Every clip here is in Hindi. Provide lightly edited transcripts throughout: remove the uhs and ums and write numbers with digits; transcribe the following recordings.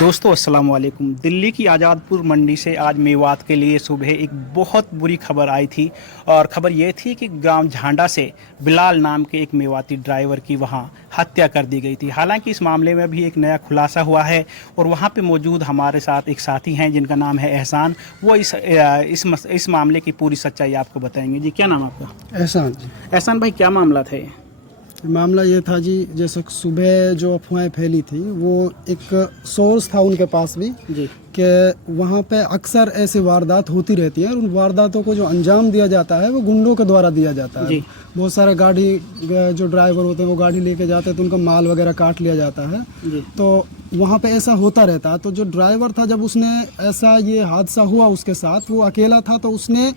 दोस्तों अस्सलाम वालेकुम। दिल्ली की आज़ादपुर मंडी से आज मेवात के लिए सुबह एक बहुत बुरी खबर आई थी और ख़बर ये थी कि गांव झांडा से बिलाल नाम के एक मेवाती ड्राइवर की वहां हत्या कर दी गई थी। हालांकि इस मामले में भी एक नया खुलासा हुआ है और वहां पे मौजूद हमारे साथ एक साथी हैं जिनका नाम है एहसान। वो इस मामले की पूरी सच्चाई आपको बताएंगे। जी क्या नाम आपका? एहसान जी। एहसान भाई क्या मामला था ये? मामला ये था जी, जैसे सुबह जो अफवाहें फैली थी वो एक सोर्स था उनके पास भी जी कि वहाँ पे अक्सर ऐसी वारदात होती रहती है और उन वारदातों को जो अंजाम दिया जाता है वो गुंडों के द्वारा दिया जाता है। जी। बहुत सारे गाड़ी जो ड्राइवर होते हैं वो गाड़ी लेके जाते हैं तो उनका माल वगैरह काट लिया जाता है। जी। तो वहाँ पे ऐसा होता रहता है। तो जो ड्राइवर था, जब उसने ऐसा ये हादसा हुआ उसके साथ, वो अकेला था, तो उसने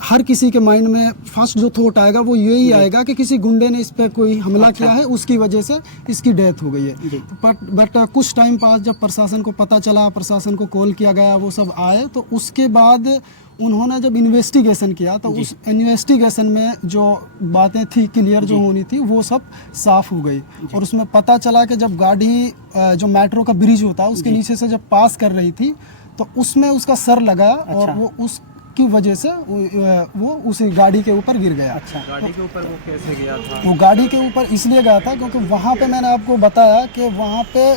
हर किसी के माइंड में फर्स्ट जो थॉट आएगा वो यही आएगा कि किसी गुंडे ने इस पे कोई हमला किया है, उसकी वजह से इसकी डेथ हो गई है। बट कुछ टाइम पास जब प्रशासन को पता चला, प्रशासन को कॉल किया गया, वो सब आए, तो उसके बाद उन्होंने जब इन्वेस्टिगेशन किया तो उस इन्वेस्टिगेशन में जो बातें थी क्लियर जो होनी थी वो सब साफ हो गई। और उसमें पता चला कि जब गाड़ी जो मेट्रो का ब्रिज होता है उसके नीचे से जब पास कर रही थी तो उसमें उसका सर लगा और वो उस की वजह से वो उसी गाड़ी के ऊपर गिर गया। अच्छा, गाड़ी के ऊपर वो कैसे गया था? वो गाड़ी के ऊपर इसलिए गया था क्योंकि वहाँ पे मैंने आपको बताया कि वहाँ पे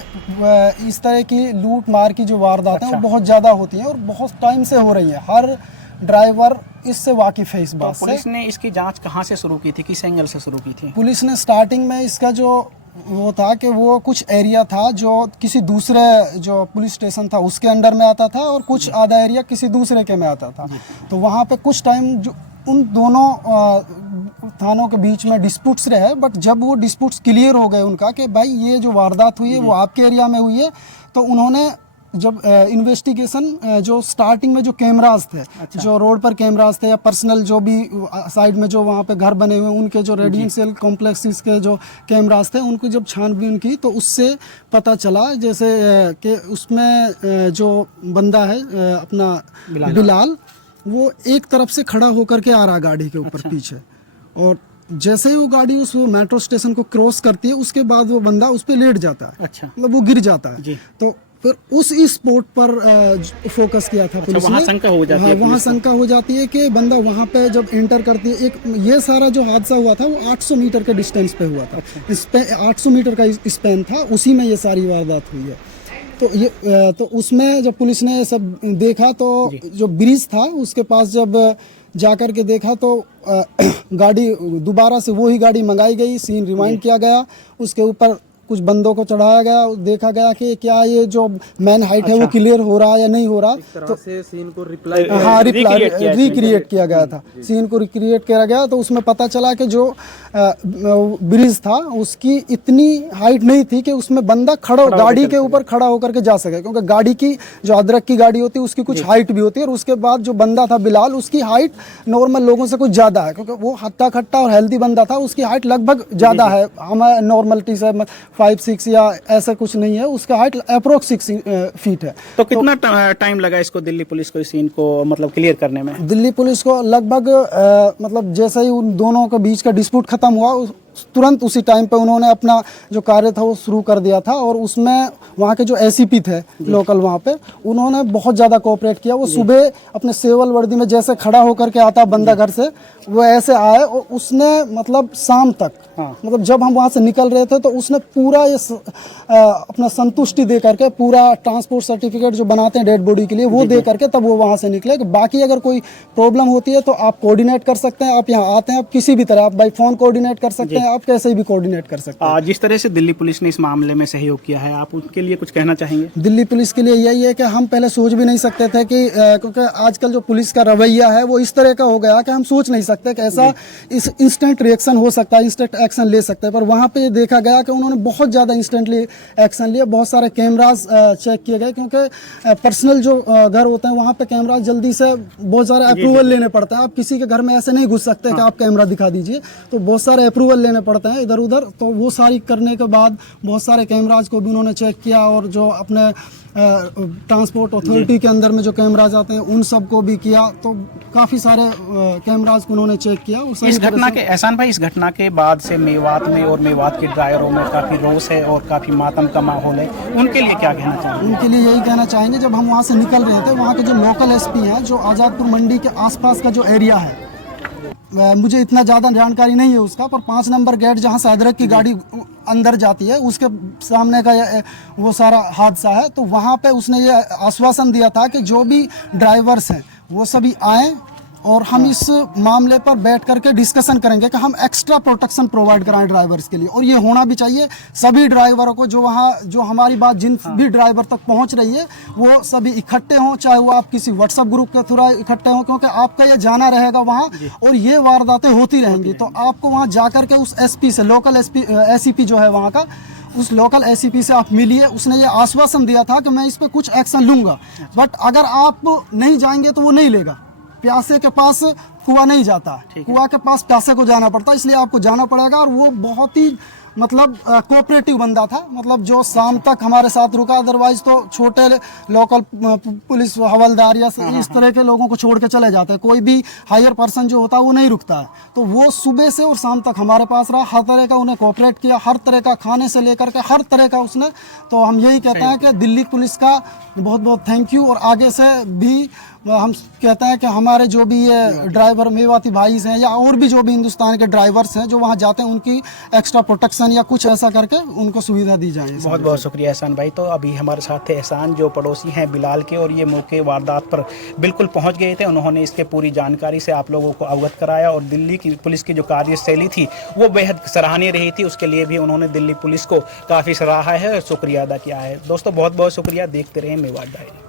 इस तरह की लूट मार की जो वारदात है वो बहुत ज़्यादा होती हैं और बहुत टाइम से हो रही है। हर ड्राइवर इससे वाकिफ़ है इस बात से। पुलिस ने इसकी जांच कहाँ से शुरू की थी, किस एंगल से शुरू की थी? पुलिस ने स्टार्टिंग में इसका जो वो था कि वो कुछ एरिया था जो किसी दूसरे जो पुलिस स्टेशन था उसके अंडर में आता था और कुछ आधा एरिया किसी दूसरे के में आता था। तो वहाँ पे कुछ टाइम जो उन दोनों थानों के बीच में डिस्प्यूट्स रहे, बट जब वो डिस्प्यूट्स क्लियर हो गए उनका कि भाई ये जो वारदात हुई है वो आपके एरिया में हुई है, तो उन्होंने जब इन्वेस्टिगेशन जो स्टार्टिंग में जो कैमरास थे, जो रोड पर कैमरास थे या पर्सनल जो भी साइड में जो वहाँ पे घर बने हुए उनके जो रेजिडेंशियल कॉम्प्लेक्सेस के जो कैमरास थे उनको जब छानबीन की तो उससे पता चला जैसे कि उसमें जो बंदा है अपना बिलाल, वो एक तरफ से खड़ा होकर के आ रहा गाड़ी के ऊपर पीछे, और जैसे ही वो गाड़ी उस मेट्रो स्टेशन को क्रॉस करती है उसके बाद वो बंदा उस पर लेट जाता है। अच्छा, मतलब वो गिर जाता है। तो फिर उस स्पॉट पर फोकस किया था पुलिस ने। वहाँ शंका हो जाती है। वहाँ शंका हो जाती है कि बंदा वहाँ पे जब एंटर करती है। एक ये सारा जो हादसा हुआ था वो 800 मीटर के डिस्टेंस पे हुआ था। इस पे 800 मीटर का स्पैन था, उसी में ये सारी वारदात हुई है। तो ये तो उसमें जब पुलिस ने सब देखा तो जो ब्रिज था उसके पास जब जाकर के देखा तो गाड़ी दोबारा से वही गाड़ी मंगाई गई, सीन रिवाइंड किया गया, उसके ऊपर कुछ बंदों को चढ़ाया गया, देखा गया कि क्या ये जो मैन हाइट है वो क्लियर हो रहा है या नहीं हो रहा। तो से सीन को रिक्रिएट किया गया था, सीन को रिक्रिएट किया गया। तो उसमें पता चला कि जो ब्रिज था उसकी इतनी हाइट नहीं थी कि उसमें बंदा गाड़ी के ऊपर खड़ा होकर के जा सके, क्योंकि गाड़ी की जो अदरक की गाड़ी होती है उसकी कुछ हाइट भी होती है। और उसके बाद जो बंदा था बिलाल, उसकी हाइट नॉर्मल लोगों से कुछ ज़्यादा है, क्योंकि वो हट्टा खट्टा और हेल्दी बंदा था, उसकी हाइट लगभग ज़्यादा है हमारे नॉर्मलिटी से 5-6 या ऐसा कुछ नहीं है, उसका हाइट अप्रोक्स 6 फीट है। तो कितना टाइम लगा इसको दिल्ली पुलिस को इस सीन को मतलब क्लियर करने में? दिल्ली पुलिस को लगभग मतलब जैसे ही उन दोनों के बीच का डिस्प्यूट खत्म हुआ तुरंत उसी टाइम पे उन्होंने अपना जो कार्य था वो शुरू कर दिया था। और उसमें वहाँ के जो एसीपी थे लोकल वहाँ पे, उन्होंने बहुत ज़्यादा कोऑपरेट किया। वो सुबह अपने सेवल वर्दी में जैसे खड़ा होकर के आता बंदा घर से, वो ऐसे आए और उसने मतलब शाम तक मतलब जब हम वहाँ से निकल रहे थे तो उसने पूरा ये अपना संतुष्टि दे करके पूरा ट्रांसपोर्ट सर्टिफिकेट जो बनाते हैं डेड बॉडी के लिए वो दे करके तब वो वहाँ से निकले। कि बाकी अगर कोई प्रॉब्लम होती है तो आप कोऑर्डिनेट कर सकते हैं, आप यहाँ आते हैं, आप किसी भी तरह आप बाई फोन कोऑर्डिनेट कर सकते हैं, आप कैसे भी कोऑर्डिनेट कर सकते हैं। जिस तरह से दिल्ली पुलिस ने इस मामले में सहयोग किया है, आप उनके लिए कुछ कहना चाहेंगे? दिल्ली पुलिस के लिए यही है कि हम पहले सोच भी नहीं सकते थे कि क्योंकि आजकल जो पुलिस का रवैया है वो इस तरह का हो गया कि हम सोच नहीं सकते कि ऐसा इस इंस्टेंट रिएक्शन हो सकता है, इंस्टेंट एक्शन ले सकते हैं। पर वहाँ पे देखा गया कि उन्होंने बहुत ज़्यादा इंस्टेंटली एक्शन लिया। बहुत सारे कैमराज चेक किए गए, क्योंकि पर्सनल जो घर होते हैं वहाँ पे कैमरा जल्दी से बहुत सारे अप्रूवल लेने पड़ते हैं। आप किसी के घर में ऐसे नहीं घुस सकते कि आप कैमरा दिखा दीजिए, तो बहुत सारे अप्रूवल लेने लेने पड़ते हैं इधर उधर, तो वो सारी करने के बाद बहुत सारे कैमराज को भी उन्होंने चेक किया, और जो अपने ट्रांसपोर्ट अथॉरिटी के अंदर में जो कैमराज आते हैं उन सबको भी किया। तो काफ़ी सारे कैमराज को उन्होंने चेक किया। और सही इस तरह घटना से- के एहसान भाई, इस घटना के बाद से मेवात में और मेवात के ड्राइवरों में काफ़ी रोष है और काफ़ी मातम का माहौल है, उनके लिए क्या कहना चाहेंगे? उनके लिए यही कहना चाहेंगे, जब हम वहाँ से निकल रहे थे, वहाँ के जो लोकल एसपी हैं, जो आज़ादपुर मंडी के आसपास का जो एरिया है, मुझे इतना ज़्यादा जानकारी नहीं है उसका, पर 5 नंबर गेट जहाँ से अदरक की गाड़ी अंदर जाती है उसके सामने का वो सारा हादसा है। तो वहाँ पे उसने ये आश्वासन दिया था कि जो भी ड्राइवर्स हैं वो सभी आएँ और हम इस मामले पर बैठ करके डिस्कशन करेंगे कि हम एक्स्ट्रा प्रोटेक्शन प्रोवाइड कराएं ड्राइवर्स के लिए। और ये होना भी चाहिए सभी ड्राइवरों को, जो हमारी बात जिन भी ड्राइवर तक पहुंच रही है वो सभी इकट्ठे हों, चाहे वो आप किसी व्हाट्सएप ग्रुप के थ्रू इकट्ठे हों, क्योंकि आपका ये जाना रहेगा वहाँ और ये वारदातें होती रहेंगी। तो आपको वहाँ जा करके उस एसपी से, लोकल एसीपी जो है वहाँ का, उस लोकल एसीपी से आप मिलिए। उसने ये आश्वासन दिया था कि मैं इस पर कुछ एक्शन लूँगा, बट अगर आप नहीं जाएंगे तो वो नहीं लेगा। प्यासे के पास कुआं नहीं जाता, कुआं के पास प्यासे को जाना पड़ता, इसलिए आपको जाना पड़ेगा। और वो बहुत ही मतलब कोऑपरेटिव बंदा था, मतलब जो शाम तक हमारे साथ रुका, अदरवाइज तो छोटे लोकल पुलिस हवलदार या इस तरह के लोगों को छोड़ के चले जाते हैं, कोई भी हायर पर्सन जो होता है वो नहीं रुकता है। तो वो सुबह से और शाम तक हमारे पास रहा, हर तरह का उन्हें कोऑपरेट किया, हर तरह का खाने से लेकर के हर तरह का उसने। तो हम यही कहते हैं कि दिल्ली पुलिस का बहुत बहुत थैंक यू। और आगे से भी हम कहते हैं कि हमारे जो भी ये ड्राइवर मेवाती भाई हैं या और भी जो भी हिंदुस्तान के ड्राइवर्स हैं जो वहाँ जाते हैं, उनकी एक्स्ट्रा प्रोटेक्शन या कुछ ऐसा करके उनको सुविधा दी जाए। बहुत बहुत शुक्रिया एहसान भाई। तो अभी हमारे साथ थे एहसान, जो पड़ोसी हैं बिलाल के, और ये मौके वारदात पर बिल्कुल पहुंच गए थे। उन्होंने इसके पूरी जानकारी से आप लोगों को अवगत कराया, और दिल्ली की पुलिस की जो कार्यशैली थी वो बेहद सराहनीय रही थी। उसके लिए भी उन्होंने दिल्ली पुलिस को काफ़ी सराहा है और शुक्रिया अदा किया है। दोस्तों बहुत बहुत शुक्रिया। देखते रहें मेवात डायरी।